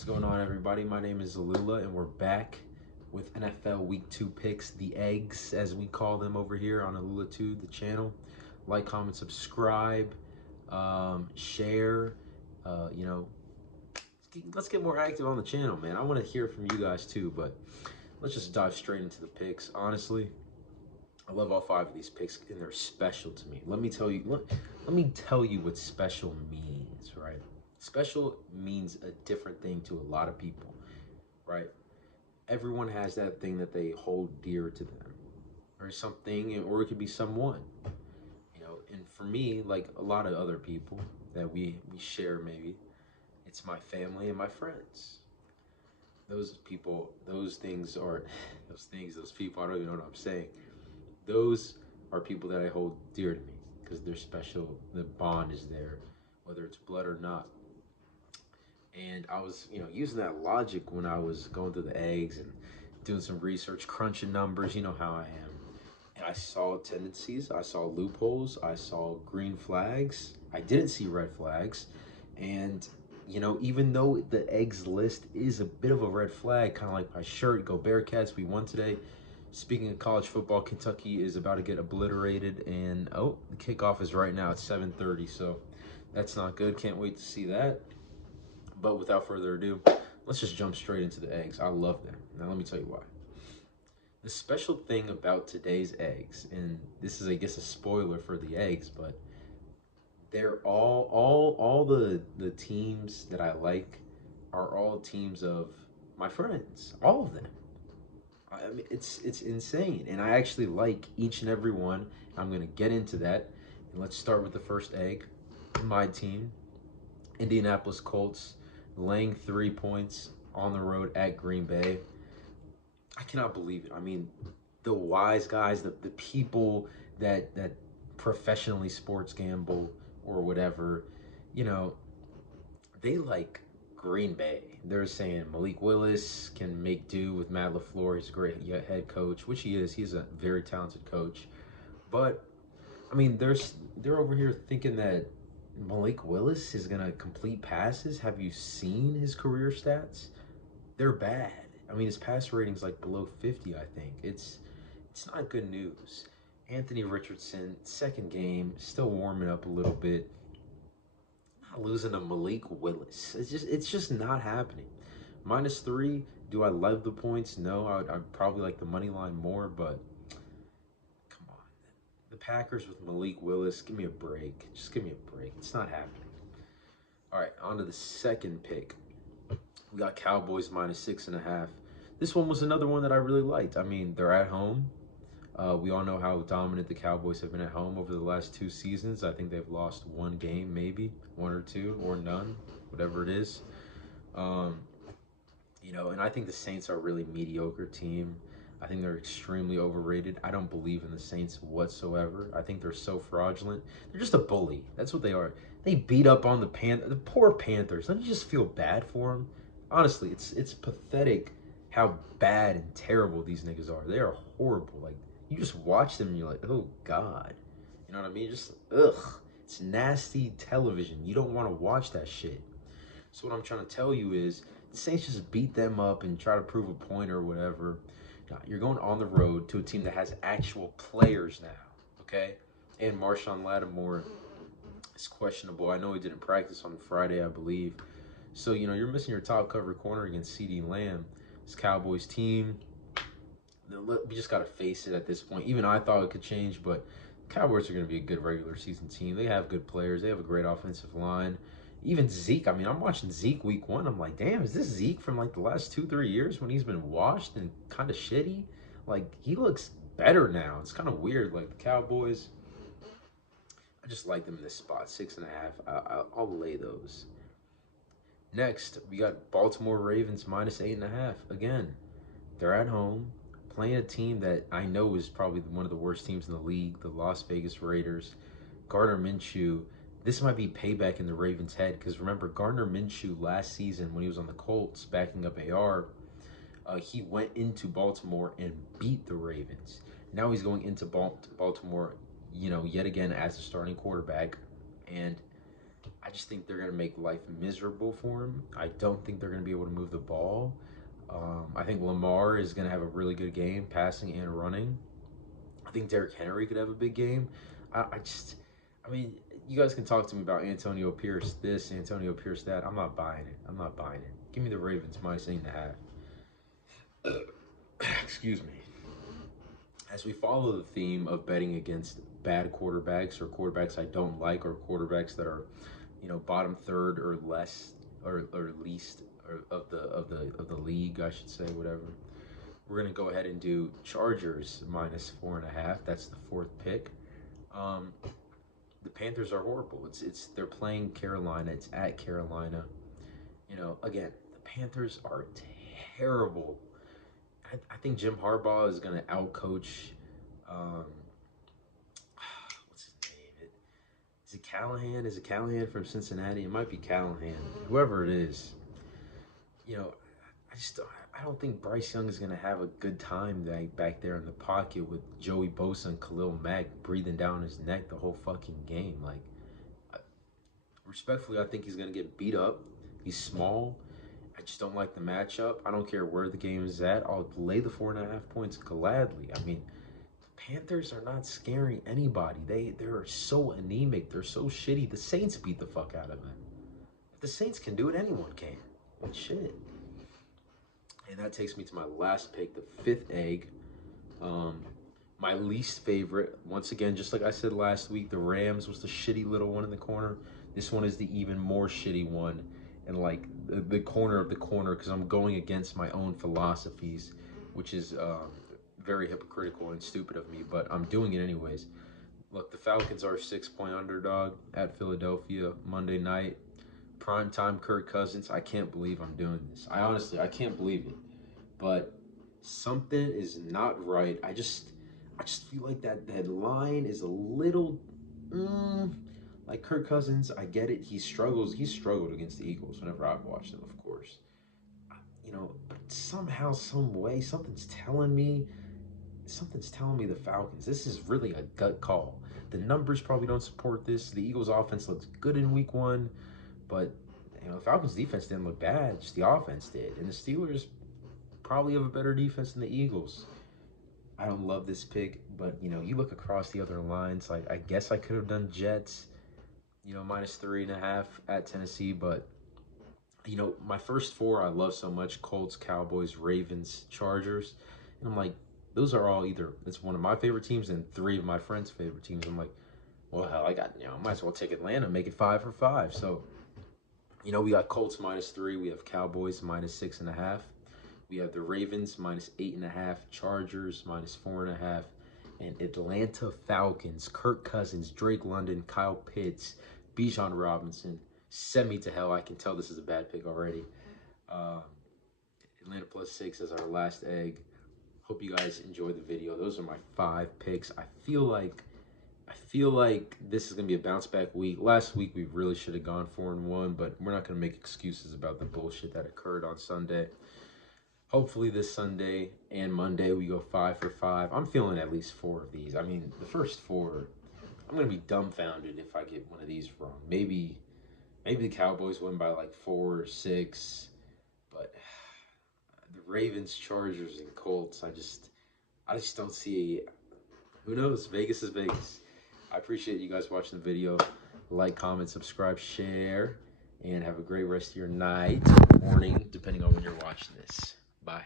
What's going on, everybody? My name is Zalula, and we're back with NFL Week 2 picks, the eggs, as we call them over here on Alula2, the channel. Like, comment, subscribe, share. You know, let's get more active on the channel, man. I want to hear from you guys too, but let's just dive straight into the picks. Honestly, I love all 5 of these picks, and they're special to me. Let me tell you what special means, right? Special means a different thing to a lot of people, right? Everyone has that thing that they hold dear to them, or something, or it could be someone, And for me, like a lot of other people that we share, maybe it's my family and my friends. Those people, those things are, those people. I don't even know what I'm saying. Those are people that I hold dear to me because they're special. The bond is there, whether it's blood or not. And I was, using that logic when I was going through the eggs and doing some research, crunching numbers. You know how I am. And I saw tendencies, I saw loopholes, I saw green flags. I didn't see red flags. And, even though the eggs list is a bit of a red flag, kind of like my shirt, go Bearcats, we won today. Speaking of college football, Kentucky is about to get obliterated. And, the kickoff is right now at 7:30. So that's not good. Can't wait to see that. But without further ado, let's just jump straight into the eggs. I love them. Now let me tell you why. The special thing about today's eggs, and this is, I guess, a spoiler for the eggs, but they're all the teams that I like are all teams of my friends. All of them. I mean, it's insane, and I actually like each and every one. I'm gonna get into that, and let's start with the first egg. My team, Indianapolis Colts, laying 3 points on the road at Green Bay. I cannot believe it. I mean, the wise guys, the people that professionally sports gamble or whatever, they like Green Bay. They're saying Malik Willis can make do with Matt LaFleur. He's a great head coach, which he is. He's a very talented coach. But, I mean, they're over here thinking that Malik Willis is going to complete passes. Have you seen his career stats? They're bad. I mean, his pass rating's like below 50, I think. It's not good news. Anthony Richardson, second game, still warming up a little bit. Not losing to Malik Willis. It's just not happening. -3. Do I love the points? No, I'd probably like the money line more, but come on. The Packers with Malik Willis, give me a break. Just give me a break. It's not happening. All right, on to the second pick. We got Cowboys -6.5. This one was another one that I really liked. I mean, they're at home. We all know how dominant the Cowboys have been at home over the last 2 seasons. I think they've lost 1 game, maybe 1 or 2, or none, whatever it is. And I think the Saints are a really mediocre team. I think they're extremely overrated. I don't believe in the Saints whatsoever. I think they're so fraudulent. They're just a bully. That's what they are. They beat up on the poor Panthers. Don't you just feel bad for them? Honestly, it's pathetic how bad and terrible these niggas are. They are horrible. Like, you just watch them and you're like, oh God. You know what I mean? Just, ugh. It's nasty television. You don't want to watch that shit. So what I'm trying to tell you is, the Saints just beat them up and try to prove a point or whatever. Now, you're going on the road to a team that has actual players now, okay? And Marshawn Lattimore is questionable. I know he didn't practice on Friday, I believe. So, you're missing your top cover corner against CeeDee Lamb. This Cowboys team, we just got to face it at this point. Even I thought it could change, but Cowboys are going to be a good regular season team. They have good players. They have a great offensive line. Even Zeke, I mean, I'm watching Zeke week 1. I'm like, damn, is this Zeke from like the last 2-3 years when he's been washed and kind of shitty? Like, he looks better now. It's kind of weird. Like, the Cowboys, I just like them in this spot. 6.5. I'll lay those. Next, we got Baltimore Ravens -8.5. Again, they're at home, playing a team that I know is probably one of the worst teams in the league, the Las Vegas Raiders. Gardner Minshew, this might be payback in the Ravens' head, because remember, Gardner Minshew last season when he was on the Colts backing up AR, he went into Baltimore and beat the Ravens. Now he's going into Baltimore, yet again as a starting quarterback, and I just think they're going to make life miserable for him. I don't think they're going to be able to move the ball. I think Lamar is going to have a really good game, passing and running. I think Derrick Henry could have a big game. I mean, you guys can talk to me about Antonio Pierce this, Antonio Pierce that. I'm not buying it. I'm not buying it. Give me the Ravens -8.5. Excuse me. As we follow the theme of betting against bad quarterbacks or quarterbacks I don't like or quarterbacks that are, bottom third or less or least or of the league, I should say, whatever. We're gonna go ahead and do Chargers -4.5. That's the fourth pick. The Panthers are horrible. They're playing Carolina. It's at Carolina. Again, the Panthers are terrible. I think Jim Harbaugh is going to outcoach, what's his name? Is it Callahan? Is it Callahan from Cincinnati? It might be Callahan. Whoever it is. I don't think Bryce Young is going to have a good time back there in the pocket with Joey Bosa and Khalil Mack breathing down his neck the whole fucking game. Respectfully, I think he's going to get beat up. He's small. I just don't like the matchup. I don't care where the game is at. I'll lay the 4.5 points gladly. I mean, the Panthers are not scaring anybody. They're so anemic. They're so shitty. The Saints beat the fuck out of them. If the Saints can do it, anyone can. Well, shit. And that takes me to my last pick, the fifth egg. My least favorite, once again, just like I said last week, the Rams was the shitty little one in the corner. This one is the even more shitty one. And like the corner of the corner, because I'm going against my own philosophies, which is very hypocritical and stupid of me, but I'm doing it anyways. Look, the Falcons are a 6-point underdog at Philadelphia Monday night. Primetime Kirk Cousins. I can't believe I'm doing this. I can't believe it. But something is not right. I just feel like that line is a little like Kirk Cousins. I get it. He struggled against the Eagles whenever I've watched them, of course. But somehow, some way, something's telling me the Falcons. This is really a gut call. The numbers probably don't support this. The Eagles offense looks good in week 1. But, the Falcons' defense didn't look bad. Just the offense did. And the Steelers probably have a better defense than the Eagles. I don't love this pick. But, you look across the other lines. Like, I guess I could have done Jets, -3.5 at Tennessee. But, my first 4 I love so much. Colts, Cowboys, Ravens, Chargers. And I'm like, those are all it's one of my favorite teams and 3 of my friends' favorite teams. I'm like, well, hell, I might as well take Atlanta and make it 5 for 5. So, we got Colts -3. We have Cowboys -6.5. We have the Ravens -8.5. Chargers -4.5. And Atlanta Falcons, Kirk Cousins, Drake London, Kyle Pitts, Bijan Robinson. Send me to hell. I can tell this is a bad pick already. Atlanta +6 as our last egg. Hope you guys enjoyed the video. Those are my 5 picks. I feel like this is going to be a bounce back week. Last week, we really should have gone 4-1, but we're not going to make excuses about the bullshit that occurred on Sunday. Hopefully this Sunday and Monday, we go 5 for 5. I'm feeling at least 4 of these. I mean, the first 4, I'm going to be dumbfounded if I get one of these wrong. Maybe the Cowboys win by like 4 or 6, but the Ravens, Chargers, and Colts, I just don't see. Who knows? Vegas is Vegas. I appreciate you guys watching the video. Like, comment, subscribe, share, and have a great rest of your night, morning, depending on when you're watching this. Bye.